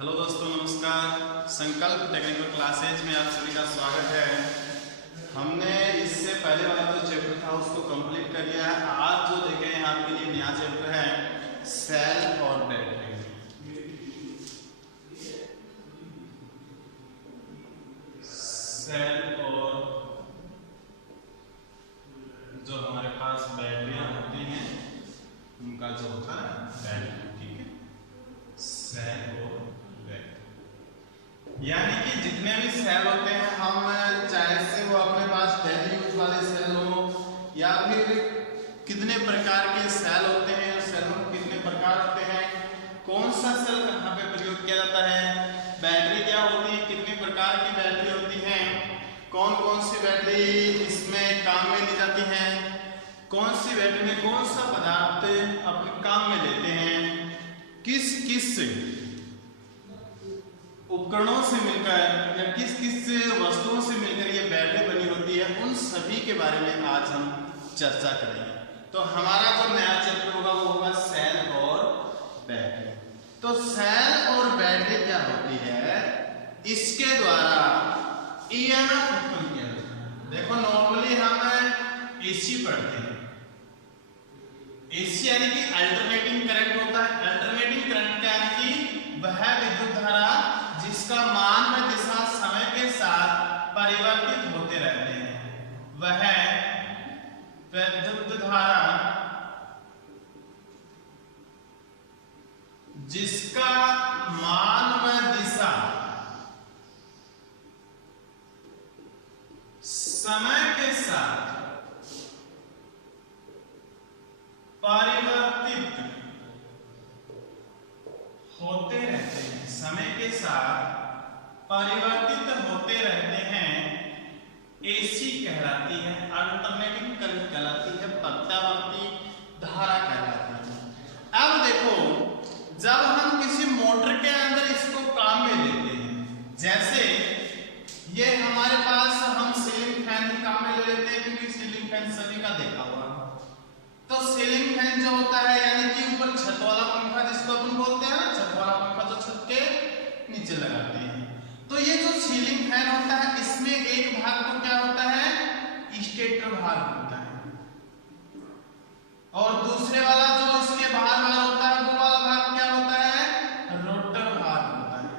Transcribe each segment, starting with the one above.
Hello दोस्तों, नमस्कार। संकल्प टेक्निकल क्लासेज में आप सभी का स्वागत है। हमने इससे पहले वाला जो चैप्टर था उसको कंप्लीट कर लिया है। आज जो देखे हैं आपके लिए नया चैप्टर है सेल और बैटरी। सेल और जो हमारे पास बैटरियां होती हैं उनका जो होता है बैटरी, ठीक है। सेल और यानी कि जितने भी सेल होते हैं, हम चाहे से वो अपने पास डेली यूज वाले सेल हो या फिर कितने प्रकार के सेल होते हैं, सेलों कितने प्रकार होते हैं, कौन सा सेल कहाँ पे प्रयोग किया जाता है, बैटरी क्या होती है, कितने प्रकार की बैटरी होती है, कौन कौन सी बैटरी इसमें काम में ली जाती है, कौन सी बैटरी में कौन सा पदार्थ अपने काम में लेते हैं, किस किस उपकरणों से मिलकर या किस किस वस्तुओं से मिलकर ये बैटरी बनी होती है, उन सभी के बारे में आज हम चर्चा करेंगे। तो हमारा जो नया चैप्टर होगा वो होगा सेल और बैटरी। तो सेल और बैटरी क्या होती है, इसके द्वारा ईएमएफ उत्पन्न किया जाता है। देखो, नॉर्मली हम एसी पढ़ते हैं। एसी यानी कि अल्टरनेटिंग करंट होता है। अल्टरनेटिंग करंट क्या है कि वह विद्युत धारा जिसका मान व दिशा समय के साथ परिवर्तित होते रहते हैं, वह विद्युत धारा जिसका मान व दिशा समय के साथ परिवर्तित होते रहते हैं, समय के साथ परिवर्तित होते रहते हैं, एसी कहलाती है। अल्टरनेटिंग करंट कहलाती है, प्रत्यावर्ती धारा कहलाती है। अब देखो, जब हम किसी मोटर के अंदर इसको काम में लेते हैं, जैसे ये हमारे पास हम सीलिंग फैन ही काम में ले लेते हैं, क्योंकि सीलिंग फैन सभी का देखा हुआ। तो सीलिंग फैन जो होता है यानी कि ऊपर छत वाला पंखा जिसको अपन बोलते हैं ना, छत वाला पंखा जो छत के नीचे लगाते हैं। तो ये जो सीलिंग फैन होता है, इसमें एक भाग तो क्या होता है, स्टेटर भाग होता है, और दूसरे वाला जो इसके बाहर वाला होता है वो वाला भाग क्या होता है, रोटर भाग होता है।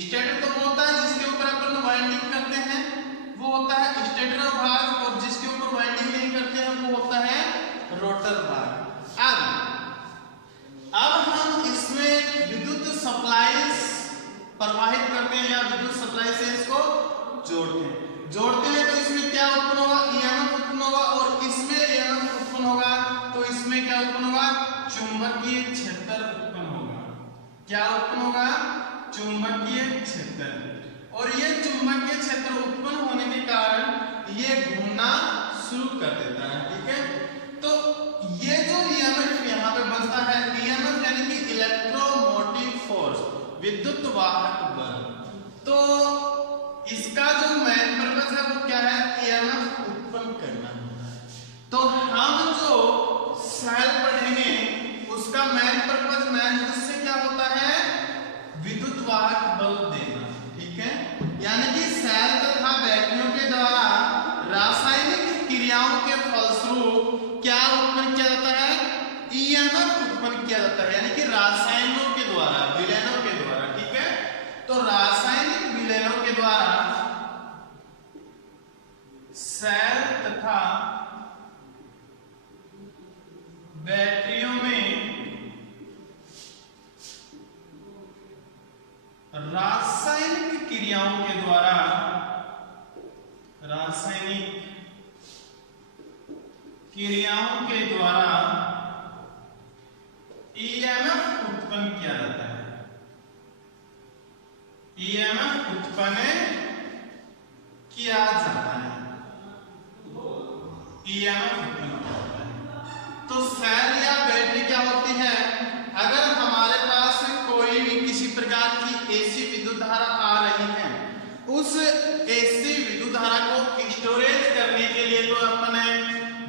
स्टेटर तो वो होता है जिसके ऊपर अपन वाइंडिंग करते हैं, वो होता है स्टेटर भाग, और जिसके ऊपर वाइंडिंग नहीं करते हैं वो होता है रोटर भाग। अब हम इसमें विद्युत सप्लाई प्रवाहित करते हैं या विद्युत सप्लाई से इसको जोड़ते हैं तो इसमें क्या उत्पन्न होगा, ईएमएफ उत्पन्न होगा, और इसमें ईएमएफ उत्पन्न होगा तो इसमें क्या उत्पन्न होगा, चुंबकीय क्षेत्र उत्पन्न होगा। क्या उत्पन्न होगा, चुंबकीय क्षेत्र। और ये चुंबकीय क्षेत्र उत्पन्न होने के कारण ये घूमना शुरू कर देता है, ठीक है। तो ये जो ईएमएफ यहाँ पे बनता है, ईएमएफ यानी कि इलेक्ट्रोमोटिव फोर्स, विद्युत वाहक बल। तो इसका जो मेन पर्पस है वो क्या है, ईएमएफ उत्पन्न करना होता है। तो हम जो सेल पढ़ेंगे उसका मेन पर्पस, मेन उद्देश्य क्या होता है, विद्युत वाहक बल देना, ठीक है। यानी कि सेल तथा बैटरियों के द्वारा रासायनिक क्रियाओं के फलस्वरूप क्या उत्पन्न किया जाता है, ईएमएफ उत्पन्न किया जाता है, यानी कि रासायनों के द्वारा, विलयनों के द्वारा, ठीक है। तो रासायनिक विलयनों के द्वारा सेल तथा बैटरियों में रासायनिक क्रियाओं के द्वारा, रासायनिक क्रियाओं के द्वारा ईएमएफ उत्पन्न किया जाता है। ईएमएफ उत्पन्न किया जाता है, ईएमएफ उत्पन्न किया जाता है। तो सेल या बैटरी क्या होती है, अगर हमारे पास कोई भी किसी प्रकार की एसी विद्युत धारा आ रही है, उस एसी विद्युत धारा को स्टोरेज करने के लिए तो अपन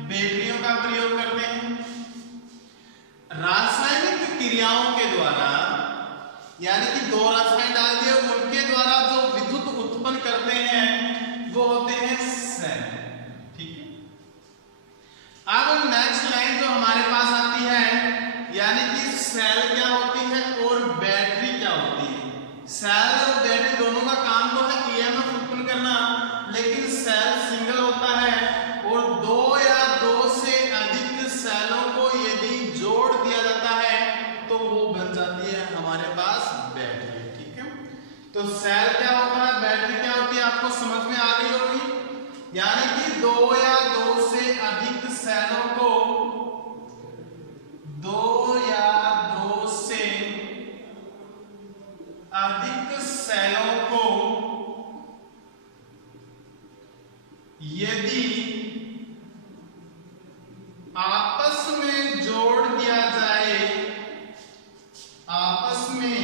बैटरियों का प्रयोग करते हैं। रासायनिक क्रियाओं के द्वारा यानी कि दो रासायन डाल दिए, उनके द्वारा जो विद्युत उत्पन्न करते हैं वो होते हैं सेल। ठीक है, अब नेक्स्ट लाइन जो हमारे पास आती है, यानी कि सेल क्या होती है और बैटरी क्या होती है। सेल और बैटरी दोनों का काम तो है ईएमएफ उत्पन्न करना, लेकिन सेल सिंगल होता है और दो या दो से अधिक सेलों को यदि जोड़ दिया जाता है तो वो बन जाती है हमारे पास बैटरी। ठीक है, तो सेल क्या होता है, बैटरी क्या होती है, आपको समझ में आ गई होगी। यानी कि दो या दो से अधिक सेलों को, दो या दो से अधिक सेलों को यदि आपस में जोड़ दिया जाए, आपस में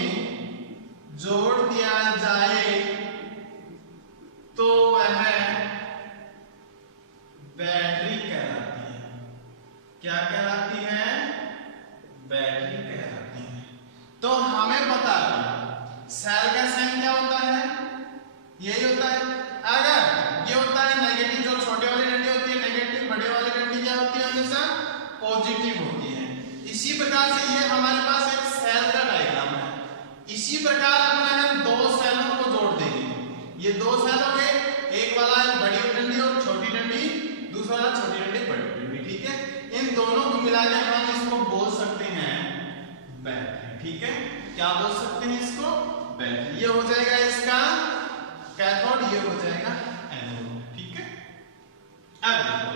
जोड़ दिया जाए तो वह बैटरी कहलाती है। क्या कहलाती है, बैटरी कहलाती है। तो हमें पता है सेल का साइन क्या होता है, यही होता है। अगर ये होता है नेगेटिव, जो छोटे वाली डंडी होती है नेगेटिव, बड़े वाली डंडी क्या होती है, हमेशा पॉजिटिव होती है। इसी प्रकार से ये हमारे पास एक सेल का डायग्राम है। इसी प्रकार अपना है दो सेलों को जोड़ देंगे। ये दो सेल हो गए, एक वाला है बड़ी डंडी और छोटी डंडी, दूसरा वाला छोटी डंडी बड़ी डंडी। ठीक है, इन दोनों को मिलाकर हम इसको बोल सकते हैं बैटरी। ठीक है, क्या बोल सकते हैं इसको, बैटरी। ये हो जाएगा इसका कैथोड, ये हो जाएगा एनोड। ठीक है, अब देखो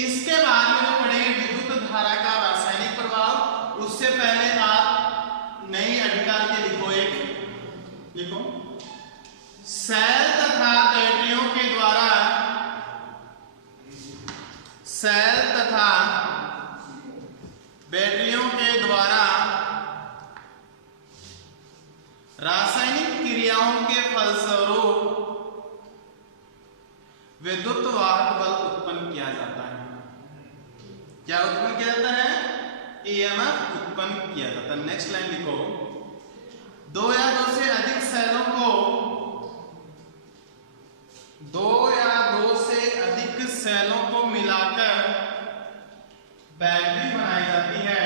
इसके बाद में जो पढ़ेंगे विद्युत धारा का रासायनिक प्रभाव, उससे पहले आप नई अधिकार के लिखो, एक लिखो, सेल तथा बैटरियों के द्वारा, सेल तथा बैटरियों के द्वारा रासायनिक क्रियाओं के फलस्वरूप विद्युत वाहक बल उत्पन्न किया जाता है। क्या उत्पन्न किया जाता है, ईएमएफ उत्पन्न किया जाता है। नेक्स्ट लाइन लिखो, दो या दो से अधिक सेलों को, दो या दो से अधिक सेलों को मिलाकर बैटरी बनाई जाती है।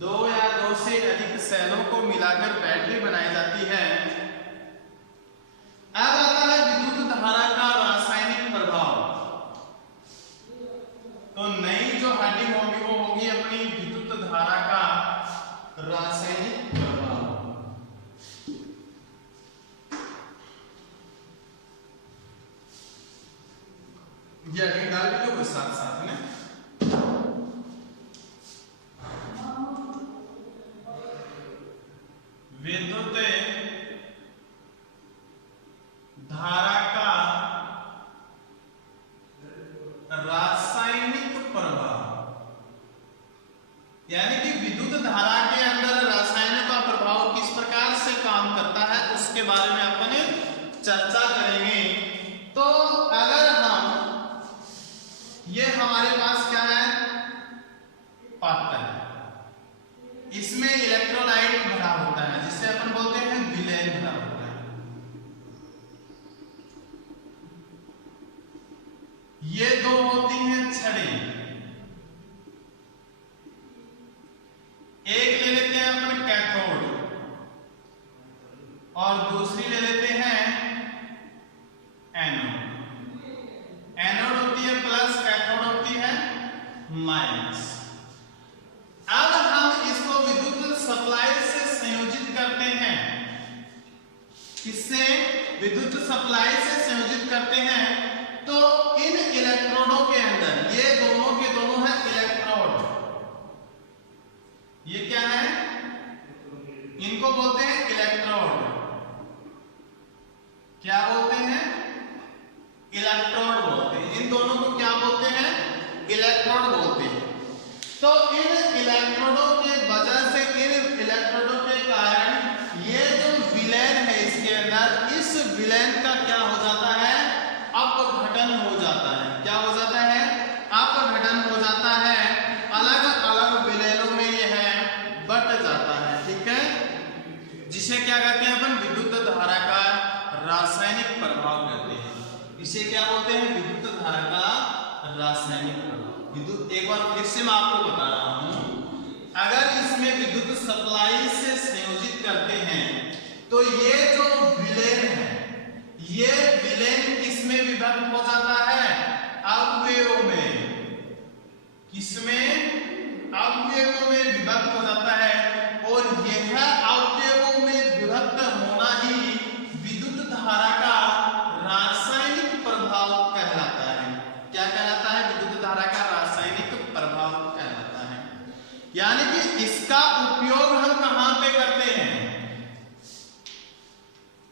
दो या दो से अधिक सेलों को मिलाकर बैटरी बनाई जाती है। अब आता है विद्युत धारा का रासायनिक प्रभाव। तो नई जो हेडिंग होगी वो होगी अपनी विद्युत धारा का रासायनिक प्रभाव। ये अगली डाल भी लो साथ साथ में। विद्युत धारा का रासायनिक प्रभाव, यानी कि विद्युत धारा के अंदर रसायनों का प्रभाव किस प्रकार से काम करता है उसके बारे में अपन चर्चा करेंगे। तो अगर हम, ये हमारे पास क्या है, पात्र है, इसमें इलेक्ट्रोलाइट भरा होता है जिसे अपन बोलते हैं विलयन भरा होता है। ये दो होती हैं छड़ी, एक ले लेते हैं अपन कैथोड और दूसरी ले लेते हैं एनोड। एनोड होती है प्लस, कैथोड होती है माइनस। अब हम इसको विद्युत सप्लाई से संयोजित करते हैं। किससे, विद्युत सप्लाई से संयोजित करते हैं। तो इन इलेक्ट्रोडों के अंदर, ये दोनों के दोनों हैं इलेक्ट्रोड, ये क्या है, इनको बोलते हैं इलेक्ट्रोड। क्या बोलते हैं, इलेक्ट्रोड बोलते हैं। इन दोनों को क्या बोलते हैं, इलेक्ट्रोड बोलते हैं। तो इन इलेक्ट्रोडों के वजह से, इन इलेक्ट्रोडों के कारण ये जो विलयन है इसके अंदर, इस विलयन का क्या हो जाता है, अपघटन हो जाता है। क्या हो जाता है, अपघटन हो जाता है। अलग अलग विलयनों में यह है बट जाता है। ठीक है, इसे क्या कहते हैं अपन? विद्युत धारा का रासायनिक प्रभाव कहते हैं। इसे क्या बोलते हैं? विद्युत धारा का रासायनिक प्रभाव। विद्युत, एक बार फिर से मैं आपको बता रहा हूं, अगर इसमें विद्युत सप्लाई से संयोजित करते हैं तो ये जो विलेन है, ये विलेन किसमें विभक्त हो जाता है? अवयवों में। किसमें? अवयवों में विभक्त हो जाता है, और यह अवयवों में विभक्त होना ही विद्युत धारा का रासायनिक प्रभाव कहलाता है। क्या कहलाता है? विद्युत धारा का रासायनिक प्रभाव कहलाता है। यानी कि इसका उपयोग हम कहां पे करते हैं?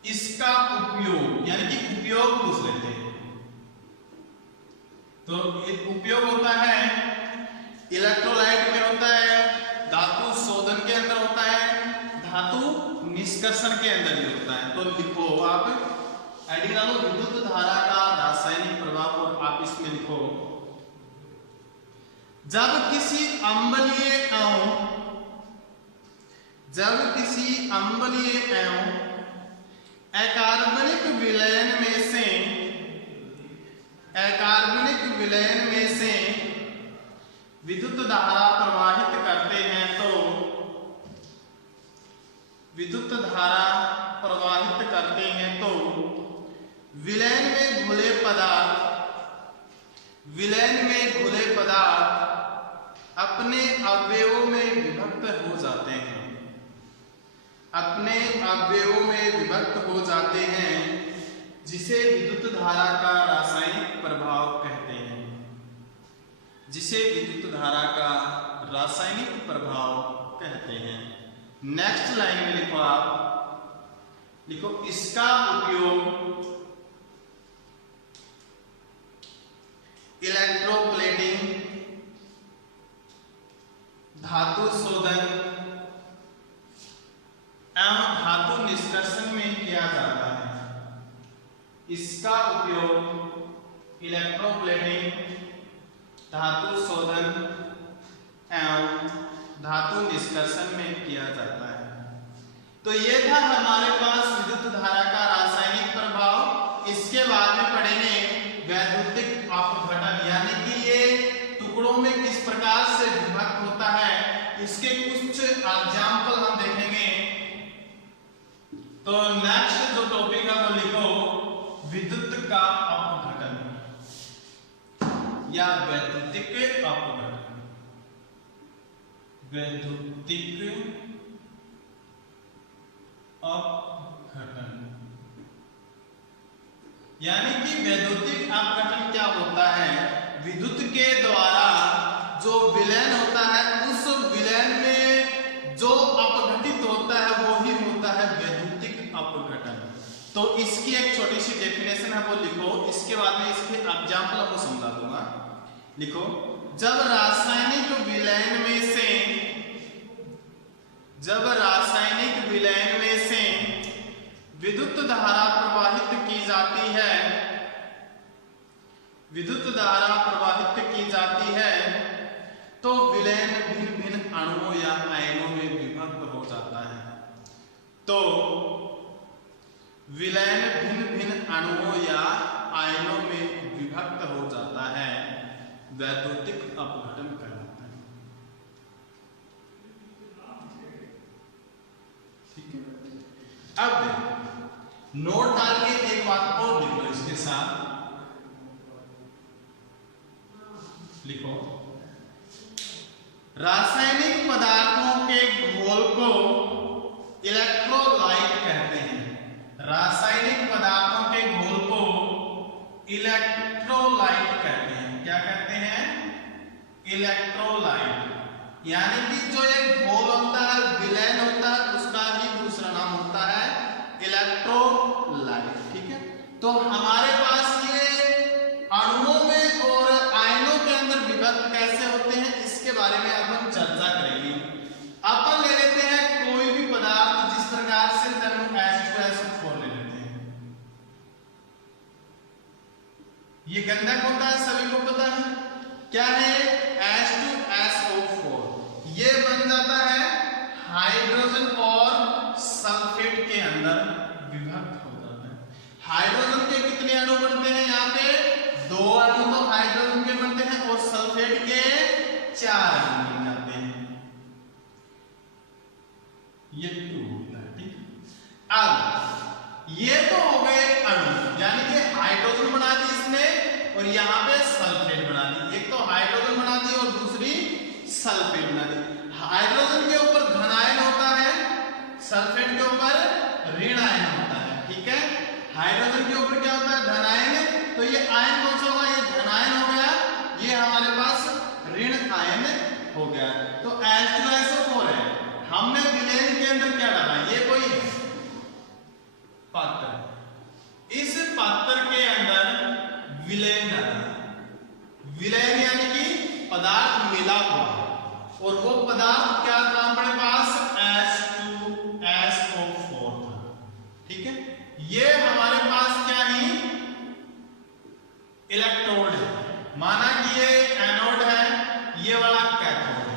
इसका उपयोग, यानी कि उपयोग पूछ लेते हैं। तो एक उपयोग होता है इलेक्ट्रोलाइट में, होता है धातु शोधन के अंदर, होता है धातु निष्कर्षण के अंदर भी होता है। तो लिखो आप आईडी डालो, विद्युत धारा का रासायनिक प्रभाव, और आप इसमें लिखो जब किसी अम्लीय एवं अकार्बनिक विलयन में से विद्युत धारा प्रवाहित करते हैं तो विलयन में घुले पदार्थ अपने अवयवों में विभक्त हो जाते हैं, जिसे विद्युत धारा का रासायनिक प्रभाव कहते हैं। नेक्स्ट लाइन में लिखो आप, लिखो इसका उपयोग इलेक्ट्रोप्लेटिंग, धातु शोधन एवं धातु निष्कर्षण में किया जाता है। इसका उपयोग इलेक्ट्रोप्लेटिंग, धातु शोधन एवं धातु निष्कर्षण में किया जाता है। तो ये था हमारे पास विद्युत धारा का रासायनिक प्रभाव। इसके बाद में पढ़ेंगे वैद्युतिक अपघटन, यानी कि ये टुकड़ों में किस प्रकार से विभक्त होता है, इसके कुछ एग्जाम्पल हम देखेंगे। तो नेक्स्ट जो टॉपिक है वो लिखो विद्युत का अपघटन या वैद्युतिक अपघटन। यानी कि वैद्युतिक अपघटन क्या होता है? विद्युत के द्वारा जो विलयन होता है, उस विलयन में जो अपघटित होता है वो ही होता है वैद्युतिक अपघटन। तो इसकी एक छोटी सी डेफिनेशन है, वो लिखो। इसके बाद में इसके एग्जांपल आपको समझा दूंगा। लिखो, जब रासायनिक विलयन में से विद्युत धारा प्रवाहित की जाती है तो विलयन भिन्न भिन्न अणुओं या आयनों में विभक्त हो जाता है। तो विलयन भिन्न भिन्न अणुओं या आयनों में विभक्त हो जाता है, वैद्युतिक अपघटन कहलाता है। ठीक है, अब नोट डाल के एक बात और लिखो। इसके साथ लिखो, रासायनिक पदार्थों के घोल को इलेक्ट्रोलाइट कहते हैं। रासायनिक पदार्थों के घोल को इलेक्ट्रोलाइट कहते हैं। क्या कहते हैं? इलेक्ट्रोलाइट। यानी कि जो एक घोल होता है, विलयन होता है, उसका ही दूसरा नाम होता है इलेक्ट्रोलाइट। ठीक है, तो हमारे पास ये अणुओं में और आयनों के अंदर विभक्त कैसे होते हैं, इसके बारे में अब हम चर्चा करेंगे। अपन ले लेते हैं कोई भी पदार्थ, जिस प्रकार से हम H2SO4 ले लेते हैं। ये गंधक होता है, सभी को पता है। क्या है? H2SO4। ये बन जाता है हाइड्रोजन और सल्फेट के अंदर विभक्त हो जाता है। हाइड्रोजन के कितने अणु बनते हैं यहाँ पे? 2 अणु तो हाइड्रोजन के बनते हैं और सल्फेट के 4 अणु बन जाते हैं। ये 2 होता है, ठीक। अब ये तो हो गए अणु, यानी कि हाइड्रोजन बना दी इसने और यहाँ पे सल्फेट बना दी। एक तो हाइड्रोजन बना दी और दूसरी सल्फेट बना दी। हाइड्रोजन के ऊपर धन आयन होता है, सल्फेट के ऊपर ऋण आयन होता है, ठीक है। हाइड्रोजन के ऊपर क्या होता है? धन आयन। तो ये आयन कौन सा होगा? ये धन आयन हो गया, ये हमारे पास ऋण आयन हो गया। तो H2SO4 है। हमने विलेन के अंदर क्या डाला? ये कोई पात्र, इस पात्र के अंदर विलेन डाला। विलेन यानी कि पदार्थ मिला हुआ, और वो पदार्थ क्या था हमारे पास? H2SO4 था, ठीक है। ये हमारे पास क्या ही इलेक्ट्रोड है, माना कि ये एनोड है, ये वाला कैथोड है।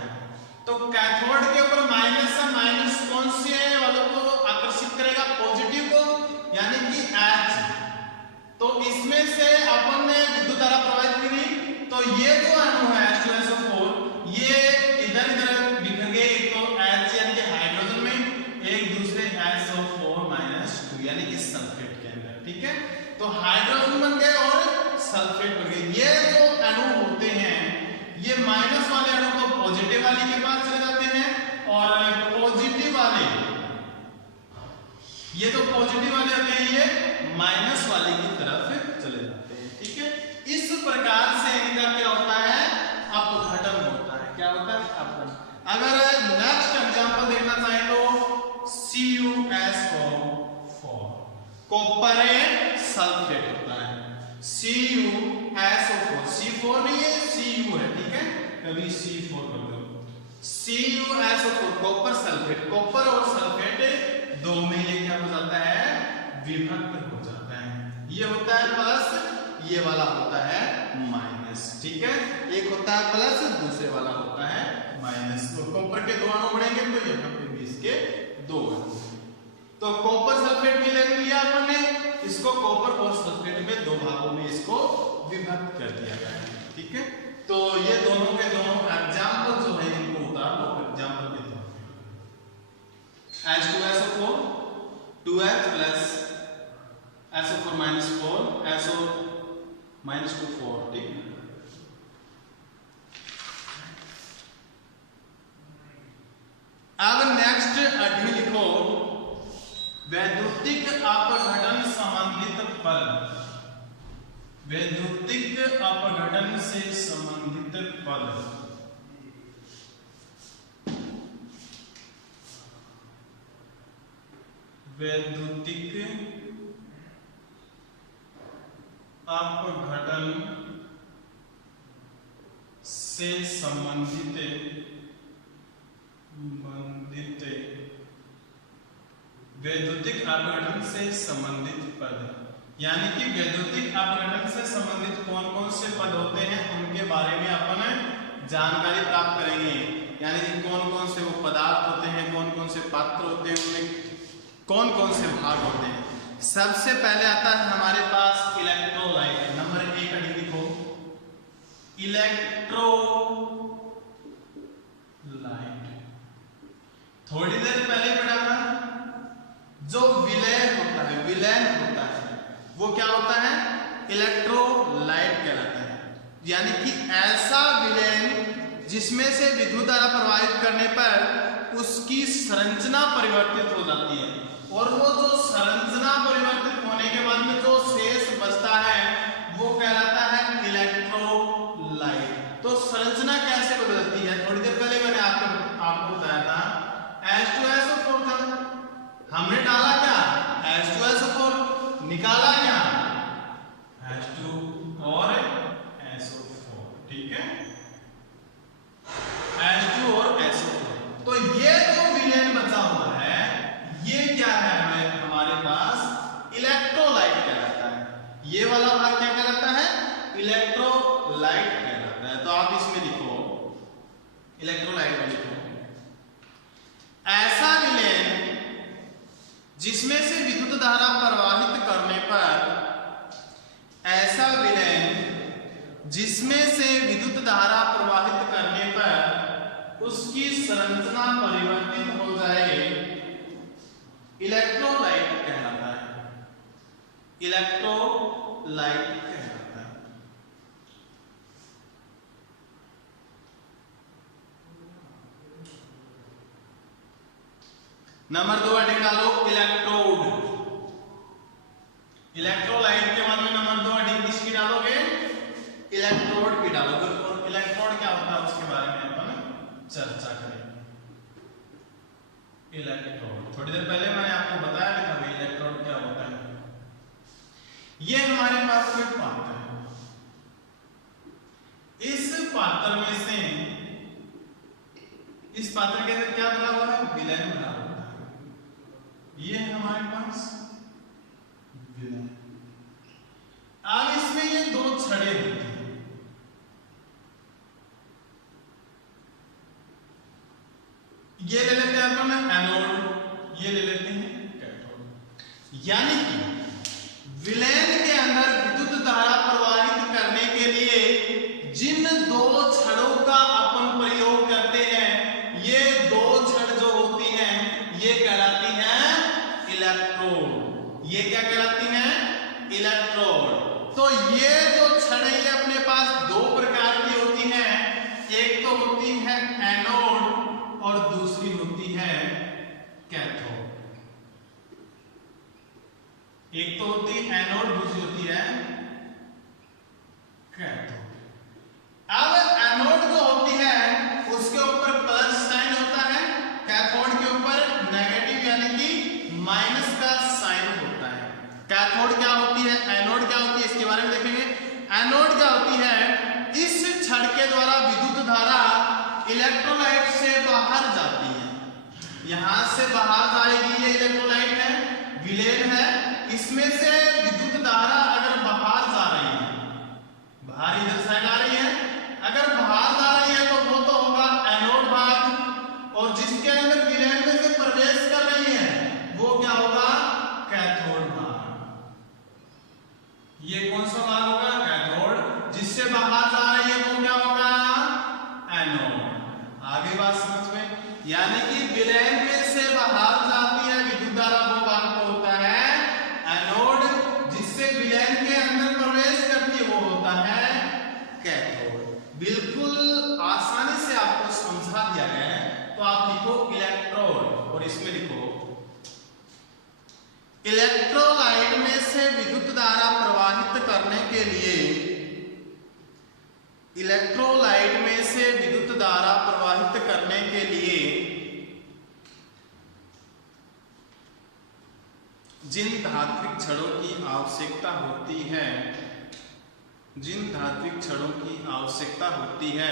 तो कैथोड के ऊपर माइनस है, माइनस कौन से वालों को आकर्षित करेगा? पॉजिटिव को, यानी कि H। तो इसमें से अपन ने विद्युत धारा प्रवाहित करी, तो ये जो अणु है H2SO4, ये इधर इधर बिखर गए। एक तो H यानी कि हाइड्रोजन में, एक दूसरे SO4-2 यानी कि सल्फेट के अंदर, ठीक है। तो हाइड्रोजन बन गए और सल्फेट बन गए। ये जो अणु होते हैं, ये माइनस वाले अणु तो पॉजिटिव वाले के पास चले जाते हैं, और पॉजिटिव वाले, ये जो पॉजिटिव वाले होते हैं, ये माइनस वाले की तरफ चले जाते हैं, ठीक है। इस प्रकार से इनका क्या होता है? अपघटन होता है। क्या होता है? अपघटन। अगर नेक्स्ट एग्जांपल देखना चाहें तो CuSO4, कॉपर सल्फेट होता है। CuSO4, C4 नहीं है, Cu है, ठीक है। कभी C4 कर दो। CuSO4 कॉपर सल्फेट, कॉपर और सल्फेट दो में ये क्या हो जाता है? विभक्त हो जाता है। ये होता है प्लस, ये वाला होता है माइनस, ठीक है। एक होता है प्लस, दूसरे वाला होता है माइनस। तो कॉपर के 2 अणु बढ़ेंगे तो यहाँ पे भी इसके 2 अणु। तो कॉपर सल्फेट भी ले लिया अपन ने, इसको कॉपर और सल्फेट में 2 भागों में इसको विभक्त कर दिया गया है, ठीक है। तो ये दोनों के दोनों एग्जाम्पल जो है इनको उतार लो एग्जाम्पल के तौर पे। H2SO4 2H plus SO4-4 SO-2 4, ठीक है। अब नेक्स्ट अभी लिखो वैद्युतिक अपघटन संबंधित पद। वैद्युतिक अपघटन से संबंधित पद। वैद्युतिक अपघटन से संबंधित वैद्युतिक अपघटन से संबंधित पद, यानी कि वैद्युतिक अपघटन से संबंधित कौन कौन से पद होते हैं उनके बारे में अपन जानकारी प्राप्त करेंगे। यानी कि कौन कौन से वो पदार्थ होते हैं, कौन कौन से पात्र होते हैं, उनमें कौन कौन से भाग होते हैं। सबसे पहले आता है हमारे पास इलेक्ट्रोलाइट। नंबर 1 अड़ी लिखो इलेक्ट्रोलाइट। थोड़ी देर पहले पढ़ा था जो विलयन होता है, विलयन होता है वो क्या होता है? इलेक्ट्रोलाइट कहलाता है। यानी कि ऐसा विलयन जिसमें से विद्युत धारा प्रवाहित करने पर उसकी संरचना परिवर्तित हो जाती है, और वो जो संरचना परिवर्तित होने के बाद में जो शेष बचता है वो कहलाता है इलेक्ट्रोलाइट। तो संरचना कैसे बदलती है? थोड़ी देर पहले मैंने आपको बताया था H2SO4 था, हमने डाला क्या? H2SO4, निकाला क्या? H2 और SO4, ठीक है। H2 और SO4। तो ये जो विलयन बचा हुआ है ये क्या है? हमारे पास इलेक्ट्रोलाइट कहलाता है। जिसमें से विद्युत धारा प्रवाहित करने पर ऐसा विलयन जिसमें से विद्युत धारा प्रवाहित करने पर उसकी संरचना परिवर्तित हो जाए इलेक्ट्रोलाइट कहलाता है। इलेक्ट्रोलाइट कहलाता है। नंबर 2 हेडिंग डालो इलेक्ट्रोड। इलेक्ट्रोलाइट के बाद में नंबर 2 हेडिंग किसकी डालोगे? इलेक्ट्रोड की डालोगे। और इलेक्ट्रोड क्या होता है उसके बारे में अपन चर्चा करेंगे। इलेक्ट्रोड थोड़ी देर पहले मैंने आपको बताया भी था भाई इलेक्ट्रोड क्या होता है। ये हमारे पास कोई पात्र है, इस पात्र में से इस पात्र के अंदर क्या भरा हुआ है? विलयन भरा हुआ है। ये है हमारे पास विलयन। अब इसमें ये दो छड़े होते हैं। ये ले लेते हैं अपन एनोड, ये ले लेते हैं कैथोड। यानी कि विलयन के अंदर विद्युत धारा प्रवाहित करने के लिए जिन दो छड़ों का अपन प्रयोग करते हैं, ये दो छड़ जो होती हैं ये कहलाती हैं इलेक्ट्रोड। ये क्या कहलाती हैं? इलेक्ट्रोड। तो ये जो छड़ें ये अपने पास दो प्रकार की होती हैं। एक तो होती है एनोड और दूसरी होती है कैथोड। एक तो होती है एनोड, दूसरी होती है कैथोड। अब एनोड जो होती है उसके ऊपर प्लस साइन होता है, कैथोड के ऊपर नेगेटिव यानी कि माइनस का साइन होता है। कैथोड क्या होती है, एनोड क्या होती है, इसके बारे में देखेंगे। एनोड क्या होती है? इस छड़ के द्वारा विद्युत धारा इलेक्ट्रोलाइट से बाहर जाती है। यहां से बाहर जाएगी, ये इलेक्ट्रोलाइट है, विलयन है। इसमें से विद्युत धारा अगर बाहर जा रही है, बाहर इधर साइड आ रही है, अगर बाहर जा रही है तो वो तो होगा एनोड भाग, और जिसके अंदर विलयन में से प्रवेश कर रही है वो क्या होगा? कैथोड भाग। ये कौन सा भाग होगा? कैथोड। जिससे बाहर जा रही है वो क्या होगा? एनोड। आगे बात समझ में? यानी कि विलयन में से बाहर जाती है विद्युत धारा, वो भाग तो होता है एनोड। जिससे विलयन के अंदर प्रवेश करती है वो होता है कैथोड। बिल्कुल आसानी से आपको समझा दिया गया है। तो आप लिखो इलेक्ट्रोड और इसमें लिखो इलेक्ट्रोलाइट में से विद्युत धारा प्रवाहित करने के लिए, इलेक्ट्रोलाइट में से विद्युत धारा प्रवाहित करने के लिए जिन धात्विक छड़ों की आवश्यकता होती है, जिन धात्विक छड़ों की आवश्यकता होती है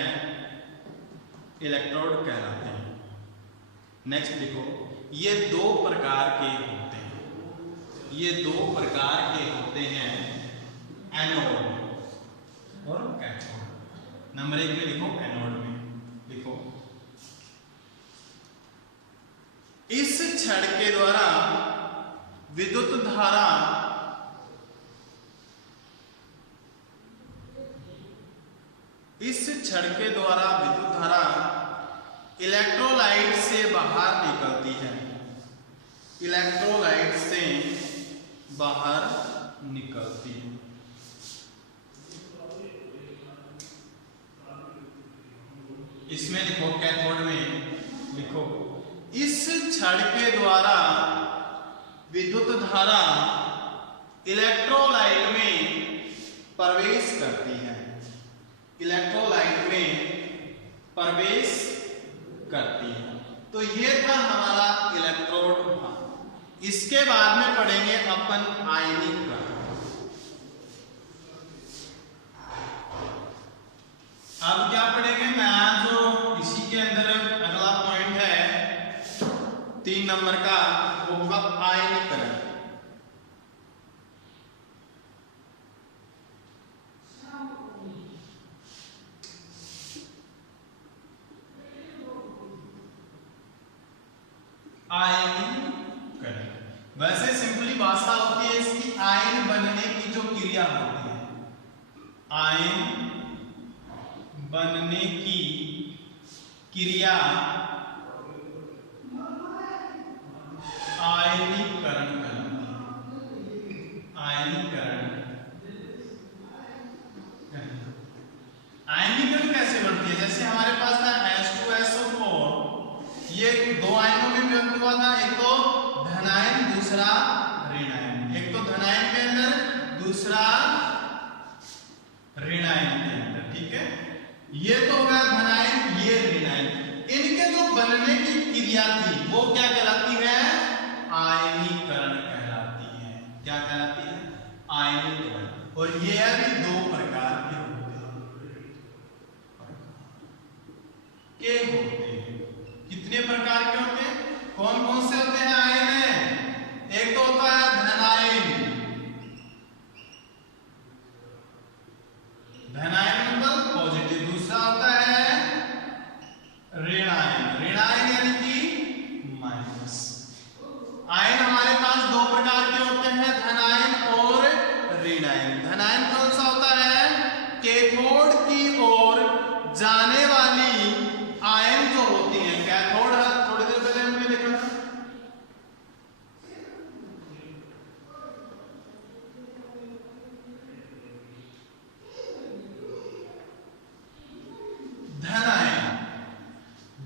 इलेक्ट्रोड कहलाते हैं। नेक्स्ट लिखो, ये दो प्रकार के होते हैं। ये दो प्रकार के होते हैं, एनोड और कैथोड। नंबर 1 में लिखो, एनोड में लिखो इस छड़ के द्वारा विद्युत धारा इस छड़ के द्वारा विद्युत धारा इलेक्ट्रोलाइट से बाहर निकलती है। इलेक्ट्रोलाइट से बाहर निकलती है। इसमें लिखो, कैथोड में लिखो इस छड़ के द्वारा विद्युत धारा इलेक्ट्रोलाइट में प्रवेश करती है। इलेक्ट्रोलाइट में प्रवेश करती है। तो ये था हमारा इलेक्ट्रोड भाग। इसके बाद में पढ़ेंगे अपन आयनीकरण। अब क्या पढ़ेंगे? मैं जो इसी के अंदर अगला पॉइंट है 3 नंबर का, वो होगा आयनीकरण। आयनीकरण वैसे सिंपली भाषा होती है इसकी, आयन बनने की जो क्रिया होती है, आयन बनने की क्रिया आयनीकरण कहलाती है। आयनीकरण कैसे बढ़ती है? जैसे हमारे पास था H2SO4, ये दो आयनों में व्यक्त हुआ था, एक तो धनायन दूसरा ऋणायन, एक तो धनायन के अंदर दूसरा ऋणायन के अंदर, ठीक है। ये तो होगा धनायन, ये ऋणायन, इनके जो बनने की क्रिया थी वो क्या कहलाती है? आयनीकरण कहलाती है। क्या कहलाती है? आयनीकरण। और ये अभी दो प्रकार के होते हैं। कितने प्रकार के होते हैं? कौन कौन से होते हैं आयन? एक तो होता है धनायन, धनायन मतलब पॉजिटिव, दूसरा होता है ऋणायन, ऋणायन यानी कि माइनस। आयन हमारे पास दो प्रकार के होते हैं, धनायन और ऋणायन। धनायन कौन सा होता है? कैथोड की ओर जाने वाली आयन जो होती है, कैथोड थोड़ी देर पहले हमने देखा था, धनायन,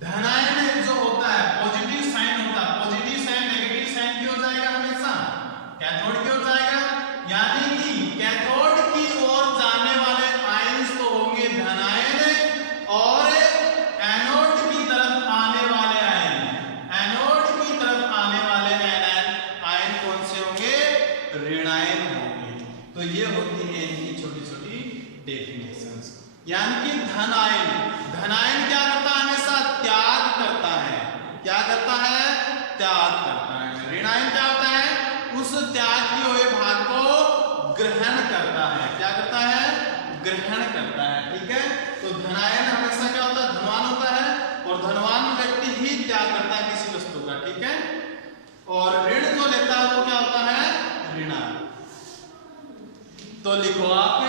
धनायन जो होता है पॉजिटिव साइन होता है, पॉजिटिव साइन नेगेटिव साइन की हो जाएगा हमेशा, कैथोड की हो जाएगा, यानी कि कैथोड की ओर जाने वाले आयंस तो होंगे धनायन, और एनोड की तरफ आने वाले आयन, एनोड की तरफ आने वाले आयन कौन से होंगे? ऋणायन होंगे। तो ये होती है इनकी छोटी छोटी डेफिनेशंस। यानी कि धनायन, धनायन क्या करता है? हमेशा त्याग करता है। क्या करता है? त्याग करता है। ऋणायन क्या होता है? उस त्याग किए हुए भाग को ग्रहण करता है। क्या करता है? ग्रहण करता है, ठीक है। तो धनायन हमेशा क्या होता है? धनवान होता है, और धनवान व्यक्ति ही त्याग करता है किसी वस्तु का, ठीक है। और ऋण जो लेता है वो क्या होता है? ऋणायन। तो लिखो आप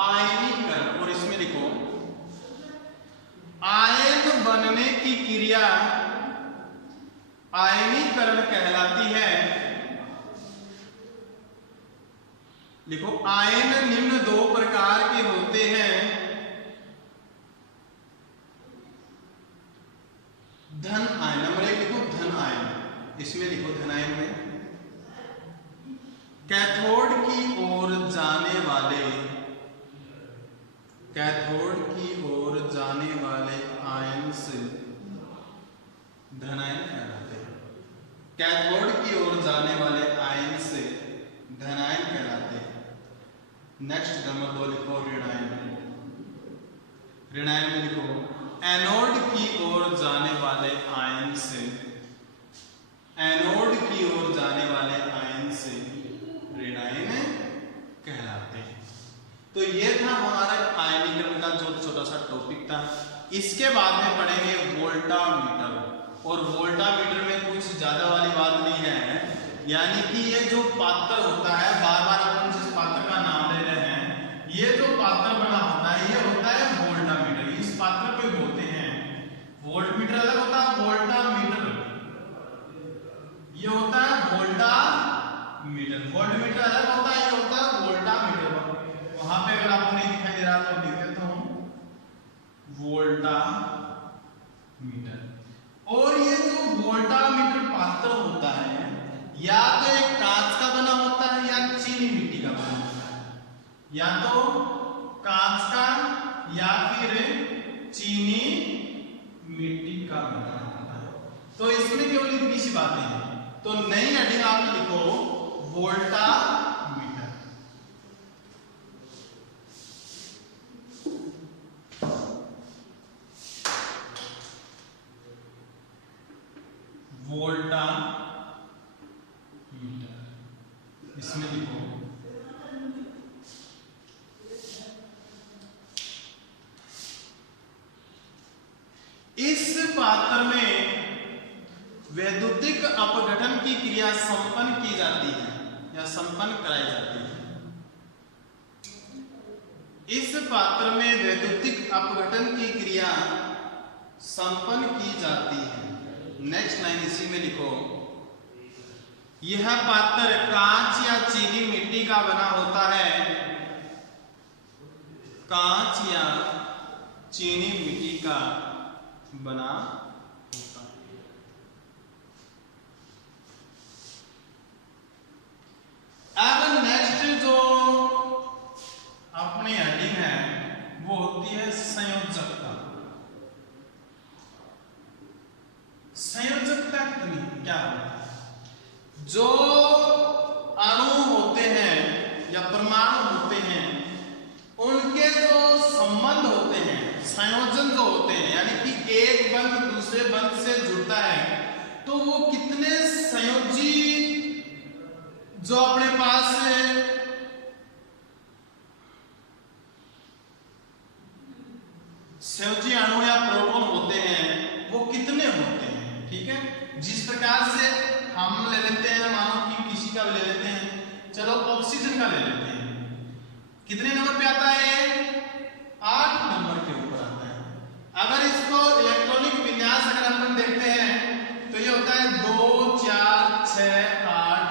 आयनीकरण, और इसमें लिखो आयन बनने की क्रिया आयनीकरण कहलाती है। लिखो आयन निम्न दो प्रकार के होते हैं, धन आयन। नंबर एक लिखो धन आयन, इसमें लिखो धन आयन में कैथोड की ओर जाने वाले, कैथोड की ओर जाने वाले आयन से धनायन कहलाते हैं। कैथोड की ओर जाने वाले आयन से धनायन कहलाते हैं। नेक्स्ट नंबर दो लिखो ऋणायन, ऋणायन में लिखो एनोड की ओर जाने वाले आयन से, एनोड की ओर जाने वाले आयन से ऋणायन कहलाते हैं। तो ये था हमारा आयनीकरण का जो छोटा सा टॉपिक था। इसके बाद में पढ़ेंगे वोल्टामीटर, और वोल्टामीटर में कुछ ज्यादा वाली बात नहीं है, यानी कि ये जो पात्र होता है, बार बार अपन जिस पात्र का नाम ले रहे हैं, ये जो पात्र बना होता है ये होता है वोल्टामीटर। इस पात्र को बोलते हैं वोल्टमीटर, अलग होता है वोल्टामीटर, ये होता है वोल्टामीटर। वोल्टमीटर अलग होता है, ये होता है वोल्टामीटर। वहां पे अगर आपको नहीं दिखाई दे रहा तो लिख देता हूं वोल्टामीटर। और ये जो वोल्टामीटर पात्र होता है, या तो एक कांच का बना होता है या चीनी मिट्टी का बना होता है, या तो कांच का या फिर चीनी मिट्टी का बना होता है। तो इसमें केवल इतनी सी बातें हैं। तो नई हेडिंग आप लिखो वोल्टामीटर। वोल्टामीटर इसमें लिखो इस पात्र में वैद्युतिक अपघटन की क्रिया संपन्न की जाती है या संपन्न कराई जाती है। इस पात्र में वैद्युतिक अपघटन की क्रिया संपन्न की जाती है। नेक्स्ट लाइन इसी में लिखो, यह पात्र कांच या चीनी मिट्टी का बना होता है। कांच या चीनी मिट्टी का बना होता है। अब नेक्स्ट जो अपनी हेडिंग है वो होती है संयोजकता। संयोजकता कितनी क्या होती है? जो अणु होते हैं या परमाणु होते हैं उनके जो संबंध होते हैं, संयोजन जो होते हैं, यानी कि एक बंध दूसरे बंध से जुड़ता है, तो वो कितने संयोजी जो अपने पास संयोजी अणु या प्रोटॉन होते हैं वो कितने होते हैं। ठीक है, जिस प्रकार से हम ले लेते हैं, मानो कि किसी का भी ले लेते हैं, चलो ऑक्सीजन का ले लेते हैं, कितने नंबर पे आता है? 8 नंबर के ऊपर आता है। अगर इसको इलेक्ट्रॉनिक विन्यास अगर हम देखते हैं तो ये होता है 2 4 6 8,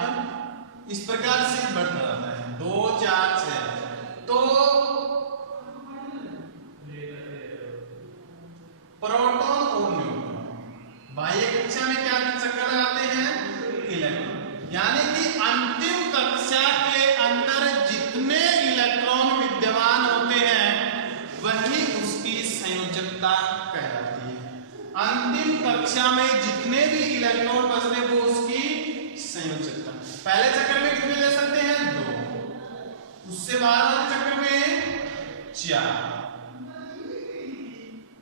इस प्रकार से बढ़ता रहता है 2 4 6। तो प्रोटॉन और न्यूट्रॉन बाह्य कक्षा में क्या चक्कर लगाते हैं? इलेक्ट्रॉन। यानी कि अंतिम कक्षा के अंदर जितने इलेक्ट्रॉन विद्यमान होते हैं वही उसकी संयोजकता कहलाती है। अंतिम कक्षा में जितने भी इलेक्ट्रॉन बचते वो उसकी संयोजकता। पहले चक्कर में कितने ले सकते हैं? 2, उससे बाहर वाले चक्कर में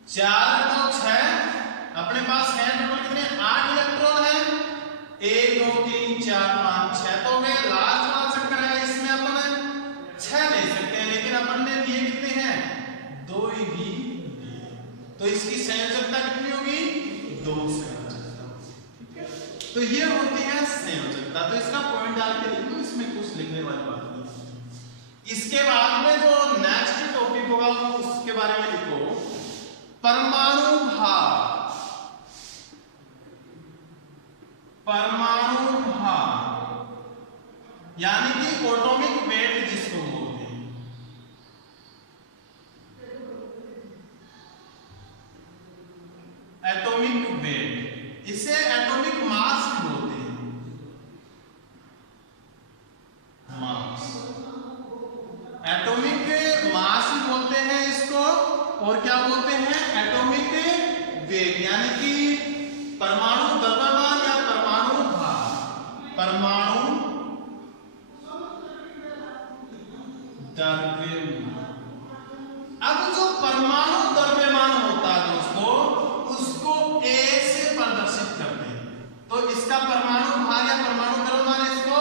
4 तो 6 अपने पास है। टोटल कितने? 8 इलेक्ट्रॉन है। 1 2 3 4 5 6 तो हो गए। लास्ट वाला चक्कर है, इसमें अपन 6 ले सकते हैं, लेकिन अपन ने लिए कितने हैं? 2 ही लिए। तो इसकी संयोजकता कितनी होगी? 2 संयोजकता। ठीक है, तो ये होती है संयोजकता। तो इसका पॉइंट डाल के लिख दो, इसमें कुछ लिखने वाली बात नहीं। इसके बाद में जो नेक्स्ट टॉपिक होगा उसके बारे में लिखो, परमाणु भार। परमाणु भार यानी कि एटॉमिक वेट जिसको बोलते हैं। एटॉमिक वेट, इसे एटॉमिक मास भी बोलते हैं। मास, एटॉमिक मास भी बोलते हैं इसको, और क्या बोलते हैं? एटॉमिक वेट, यानी कि परमाणु द्रव्यमान या परमाणु भार। परमाणु द्रव्यमान। अब जो परमाणु द्रव्यमान होता है दोस्तों, उसको A से प्रदर्शित करते हैं। तो इसका परमाणु भार या परमाणु द्रव्यमान इसको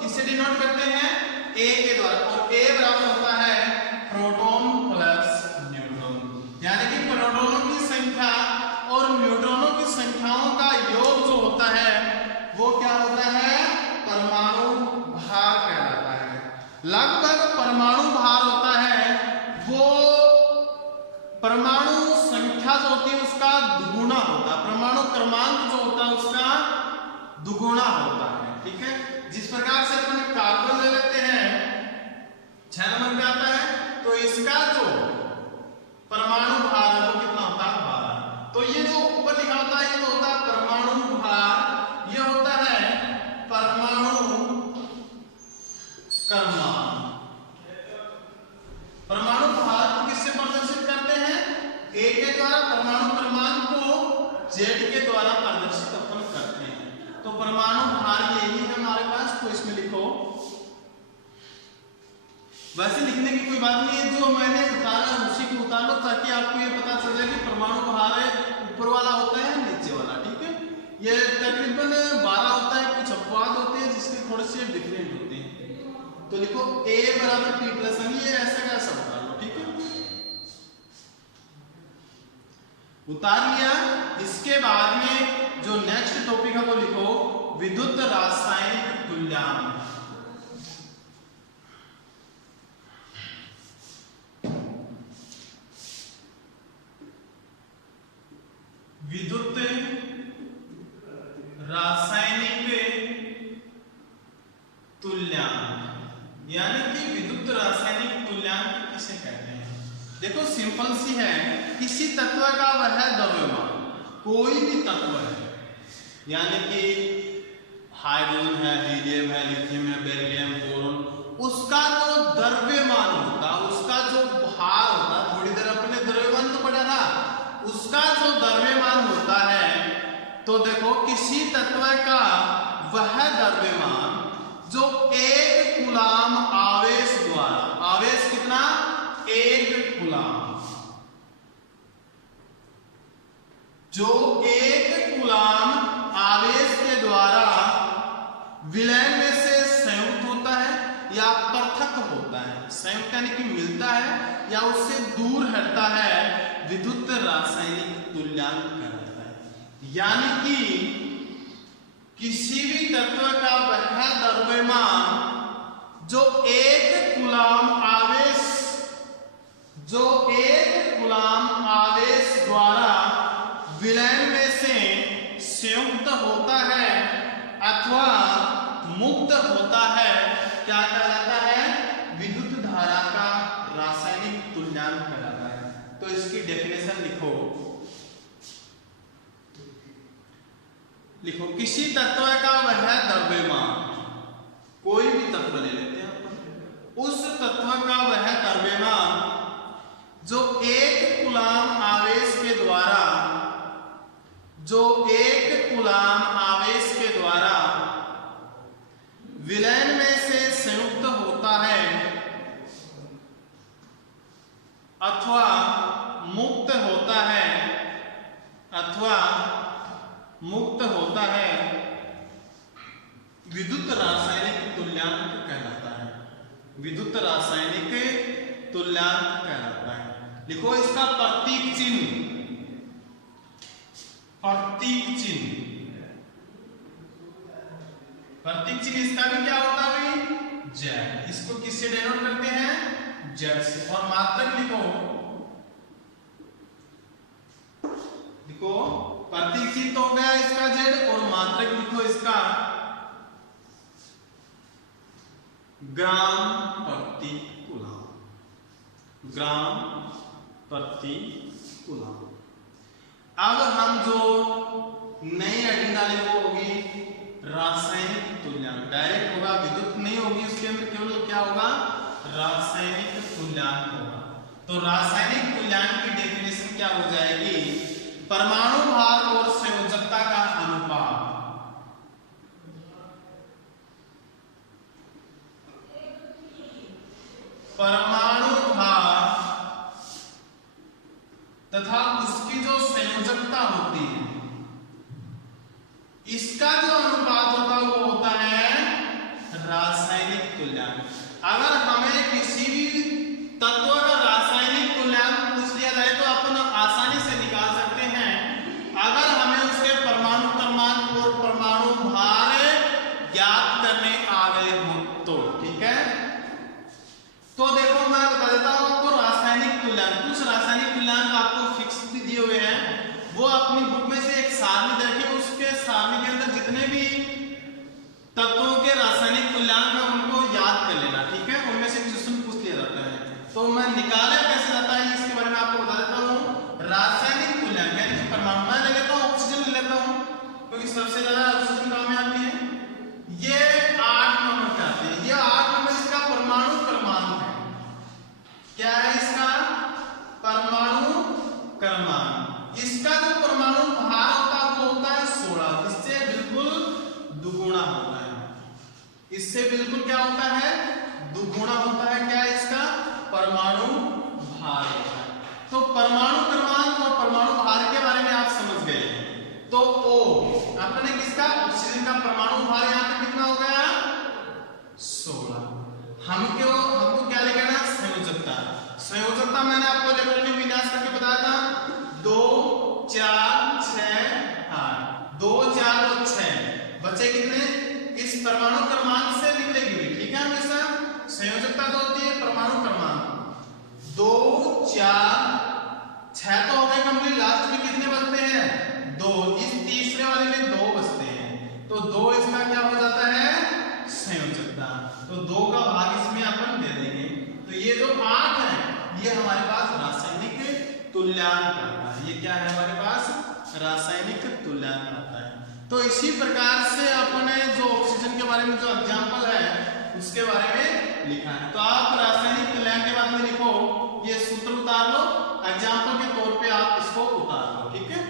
किससे डिनोट करते हैं? A के द्वारा। और A बराबर होता है प्रोटॉन प्लस न्यूट्रॉन, यानी कि प्रोटॉनों की संख्या और न्यूट्रॉनों की संख्याओं का योग जो होता है वो क्या होता है? परमाणु भार कहलाता है। लगभग परमाणु भार होता है वो परमाणु संख्या जो होती है उसका दुगुना होता है। परमाणु क्रमांक जो होता है उसका दुगुना होता है। ठीक है, जिस प्रकार से अपन कार्बन ले लेते हैं 6 नंबर पे आता है, तो इसका जो परमाणु भार है वो कितना होता है? 12। तो ये जो ऊपर लिखा होता है ये तो होता है परमाणु भार, ये होता है परमाणु क्रमांक। परमाणु भार को किससे प्रदर्शित करते हैं? A के द्वारा। परमाणु क्रमांक को Z के द्वारा प्रदर्शित अपन करते हैं। तो परमाणु भार यही है हमारे पास, तो इसमें लिखो। वैसे लिखने की कोई बात नहीं है, जो मैंने उतारा उसी को उतार लो ताकि आपको ये पता चल जाए कि परमाणु भार ऊपर वाला होता है नीचे वाला। ठीक है, ये तकरीबन 12 होता है, कुछ अपवाद होते हैं जिसके थोड़े से डिफरेंट होते हैं। तो लिखो A बराबर P प्लस N, ये ऐसा का ऐसा उतार लो। ठीक है, उतार लिया। इसके बाद में जो नेक्स्ट टॉपिक है वो लिखो विद्युत रासायनिक तुल्यांक। विद्युत रासायनिक तुल्यांक, यानी कि विद्युत रासायनिक तुल्यांक किसे कहते हैं? देखो सिंपल सी है, किसी तत्व का वह द्रव्यमान, कोई भी तत्व है, यानी कि हाइड्रोजन है, हीलियम है, लिथियम है, बेरिलियम, बोरॉन, उसका जो द्रव्यमान होता, उसका जो भार होता, थोड़ी देर अपने द्रव्यमान तो पढ़ा था, उसका जो द्रव्यमान होता है, तो देखो किसी तत्व का वह द्रव्यमान जो 1 कूलाम आवेश द्वारा, आवेश कितना? 1 कूलाम, जो 1 कूलाम आवेश के द्वारा विलयन में से संयुक्त होता है या पृथक होता है, संयुक्त यानी कि मिलता है या उससे दूर हटता है, विद्युत रासायनिक तुल्यांक कहलाता है। यानी कि किसी भी तत्व का वह द्रव्यमान जो 1 कूलाम आवेश, जो 1 कूलाम आवेश द्वारा विलयन में से संयुक्त होता है अथवा मुक्त होता है, क्या कहलाता है? विद्युत धारा का रासायनिक तुल्यांक कहलाता है। तो इसकी डेफिनेशन लिखो, लिखो किसी तत्व का वह द्रव्यमान, कोई भी तत्व ले लेते हैं अपन, उस तत्व का वह द्रव्यमान जो 1 कूलाम आवेश के द्वारा, जो 1 कूलाम आवेश के द्वारा विलयन में से संयुक्त होता है अथवा मुक्त होता है, अथवा मुक्त होता है, विद्युत रासायनिक तुल्यांक कहलाता है, विद्युत रासायनिक तुल्यांक कहलाता है। लिखो इसका प्रतीक चिन्ह, प्रतीक चिन्ह, प्रतीक चिन्ह इसका भी क्या होता है भाई? जेड। इसको किससे डिनोट करते हैं? जेड से। और मात्रक लिखो, लिखो प्रतीक चिन्ह तो हो गया इसका जेड, और मात्रक लिखो इसका ग्राम प्रति कूलाम, ग्राम प्रति कूलाम। अब हम जो नई हेडिंग डाले वो होगी रासायनिक तुल्यांक, डायरेक्ट होगा, विद्युत नहीं होगी, उसके अंदर केवल क्या होगा? रासायनिक तुल्यांक होगा। तो रासायनिक तुल्यांक की डेफिनेशन क्या हो जाएगी? परमाणु भार और संयोजकता का अनुपात, परमाणु भार तथा उसकी जो संयोजकता होती है, इसका जो अनुपात होता है वो होता है रासायनिक तुल्यांक। अगर हमें किसी भी तत्व का रासायनिक तुल्यांक पूछ लिया जाए तो अपन आसानी से निकाल सकते हैं, अगर हमें उसके परमाणु क्रमांक और परमाणु भार ज्ञात करने आ गए हो तो। ठीक है, तो देखो मैं बता देता हूं आपको रासायनिक तुल्यांक, कुछ रासायनिक तुल्यांक आपको फिक्स भी दिए हुए हैं, वो अपनी बुक में से एक सारणी देखिए, उसके सारणी के अंदर जितने भी तत्वों के रासायनिक तुल्यांक है उनको याद कर लेना। ठीक है, उनमें से क्वेश्चन पूछ लिया जाता है, तो मैं निकाला कैसे जाता है इसके बारे में आपको बता देता हूँ। रासायनिक तुल्यांक यानी कि परमाणु, मैं ले लेता हूँ ऑक्सीजन ले लेता हूँ क्योंकि सबसे ज्यादा ऑक्सीजन काम में आती है, ये 8 नंबर पे आती है, ये 8 नंबर इसका परमाणु क्रमांक है। क्या है इसका? परमाणु क्रमांक। इसका जो परमाणु भार होता है वो होता है 16, इससे बिल्कुल दुगुना होता है, इससे बिल्कुल क्या होता है? दुगुना होता है। क्या इसका? परमाणु भार होता है। तो परमाणु क्रमांक और परमाणु भार के बारे में आप समझ गए। तो O आपने किसका? ऑक्सीजन का परमाणु भार यहाँ पे कितना हो गया? 16। हमको क्या लेकर आना? संयोजकता। संयोजकता मैंने आपको इलेक्ट्रॉनिक विन्यास करके बताया था, 2 4 6 8, 2 4 और 6 बचे कितने? इस परमाणु क्रमांक से निकलेगी भी, ठीक है। हमेशा संयोजकता तो होती है परमाणु क्रमांक 2 4 6 तो हो गए कंप्लीट, लास्ट में कितने बचते हैं 2, इस तीसरे वाले में 2 बचते हैं, तो 2 इसका क्या हो जाता है संयोजकता, तो 2 का भाग इसमें अपन दे देंगे। तो ये जो 8 है ये हमारे पास रासायनिक तुल्यांक आता है, ये क्या है हमारे पास रासायनिक तुल्यांक आता है। तो इसी प्रकार से अपने जो ऑक्सीजन के बारे में जो एग्जाम्पल है उसके बारे में लिखा है। तो आप रासायनिक तुल्यांक के बारे में लिखो, ये सूत्र उतार लो, एग्जाम्पल के तौर पे आप इसको उतार लो, ठीक है।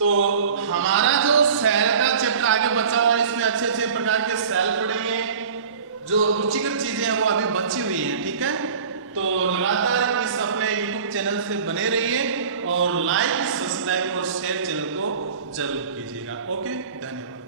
तो हमारा जो सेल का चैप्टर आगे बचा हुआ है, इसमें अच्छे अच्छे प्रकार के सेल पढ़ेंगे, जो रुचिकर चीजें हैं वो अभी बची हुई हैं, ठीक है। तो लगातार इस अपने YouTube चैनल से बने रहिए और लाइक सब्सक्राइब और शेयर चैनल को जरूर कीजिएगा। ओके, धन्यवाद।